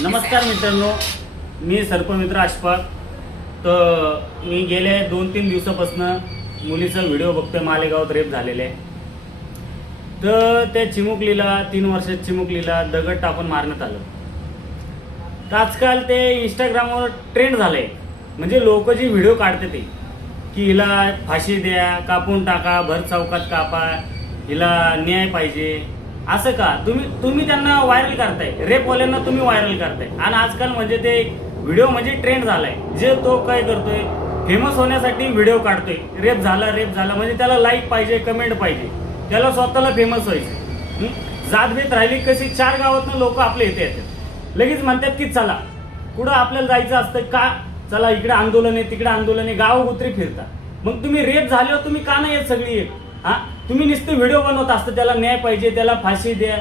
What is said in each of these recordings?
नमस्कार मित्रांनो, मी सर्पमित्र अशफाक. तर मी गेले 2-3 दिवसापासून मुलीचा व्हिडिओ बघतोय. मालेगावात रेप झालेले आहे. तर त्या चिमुकलीला 3 वर्षात चिमुकलीला दगड टाकून मारण्यात आलं. तर आजकाल ते इंस्टाग्रामवर ट्रेंड झालंय. म्हणजे लोक जी व्हिडिओ काढते ते की हिला फाशी द्या, कापून टाका, भर चौकात कापा, हिला न्याय पाहिजे. असं का तुम्ही त्यांना व्हायरल करताय, रेपवाल्यांना तुम्ही व्हायरल करताय. आणि आजकाल म्हणजे ते व्हिडिओ म्हणजे ट्रेंड झालाय. जे तो काय करतोय, फेमस होण्यासाठी व्हिडिओ काढतोय. रेप झाला म्हणजे त्याला लाईक पाहिजे, कमेंट पाहिजे, त्याला स्वतःला फेमस व्हायचं. जातभेद राहिली कशी, 4 गावातनं लोक आपल्या इथे येतात. लगेच म्हणतात की चला कुठं आपल्याला जायचं असतं का, चला इकडे आंदोलन आहे, तिकडे आंदोलन आहे, गावोगोत्री फिरता. मग तुम्ही रेप झाल्यावर तुम्ही का नाही येत सगळी एक? तुम्ही नुसते व्हिडिओ बनवत असता, त्याला न्याय पाहिजे, त्याला फाशी द्या.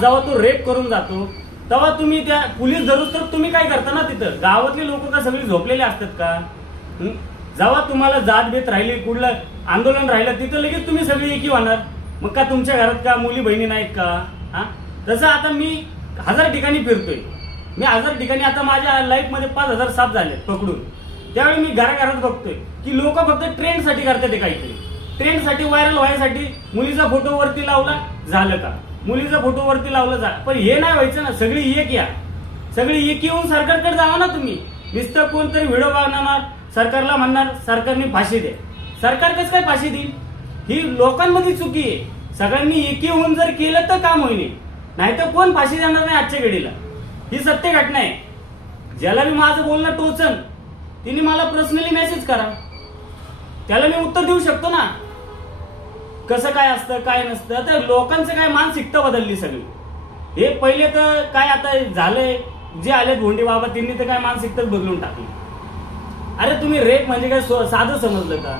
जेव्हा तो रेप करून जातो तेव्हा तुम्ही त्या पोलीस धरूच तर तुम्ही काय करता ना तिथं. गावातली लोक का सगळी झोपलेले असतात का? जेव्हा तुम्हाला जातभेद राहिली, कुठलं आंदोलन राहिलं, तिथं लगेच तुम्ही सगळी एकी होणार. मग का तुमच्या घरात का मुली बहिणी नाहीत का? तसं आता मी 1000 ठिकाणी फिरतोय. मी 1000 ठिकाणी आता माझ्या लाईफमध्ये 5000 साप झाले पकडून. त्यावेळी मी घराघरात बघतोय की लोक फक्त ट्रेंडसाठी करतात. ते काहीतरी ट्रेंडसाठी, व्हायरल व्हायसाठी मुलीचा फोटो वरती लावला झालं का, मुलीचा फोटो वरती लावला जा. पण हे नाही व्हायचं ना. सगळी एक या, सगळी एक येऊन सरकारकडे जावा ना तुम्ही. नुसतं कोणतरी व्हिडिओ बनवणार, सरकारला म्हणणार सरकारने फाशी दे. सरकार कसं काय फाशी देईल? ही लोकांमध्ये चुकी आहे. सगळ्यांनी एकी होऊन जर केलं तर काम होईल, नाहीतर कोण फाशी देणार नाही आजच्या घडीला. ही सत्य घटना आहे. ज्याला मी माझं बोलणं टोचन तिने मला पर्सनली मेसेज करा, त्याला मी उत्तर देऊ शकतो ना. कसं काय असतं काय नसतं. तर लोकांचं काय मानसिकता बदलली सगळी. हे पहिले तर काय आता झालंय, जे आले भोंडी बाबा त्यांनी तर काय मानसिकताच बदलून टाकली. अरे तुम्ही रेप म्हणजे काय साधं समजलं का?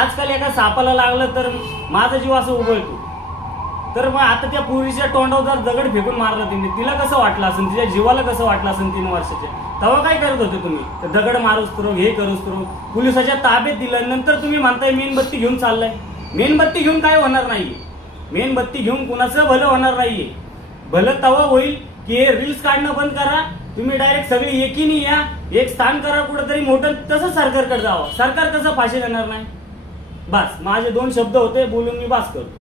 आजकाल एका सापाला लागलं तर माझा जीव असं उघडतो. तर मग आता त्या पोरीच्या तोंडावर दगड फेकून मारला त्यांनी, तिला कसं वाटलं असेल, तिच्या जीवाला कसं वाटलं असेल 3 वर्षाच्या. तेव्हा काय करत होते तुम्ही? तर दगड मारूस तर हे करूस तर पोलिसाच्या ताब्यात दिलं. नंतर तुम्ही म्हणताय मेणबत्ती घेऊन चाललाय. मेणबत्ती घेऊन काय होणार नाहीये. मेणबत्ती घेऊन कुणाचं भलं होणार नाहीये. भलं तवा होईल की हे रील्स काढणं बंद करा. तुम्ही डायरेक्ट सगळी एकीने या, एक स्थान करा कुठंतरी मोठं, तसं सरकारकडे जावं. सरकार कसं फाशी देणार नाही. बस माझे 2 शब्द होते, बोलून मी बास करतो.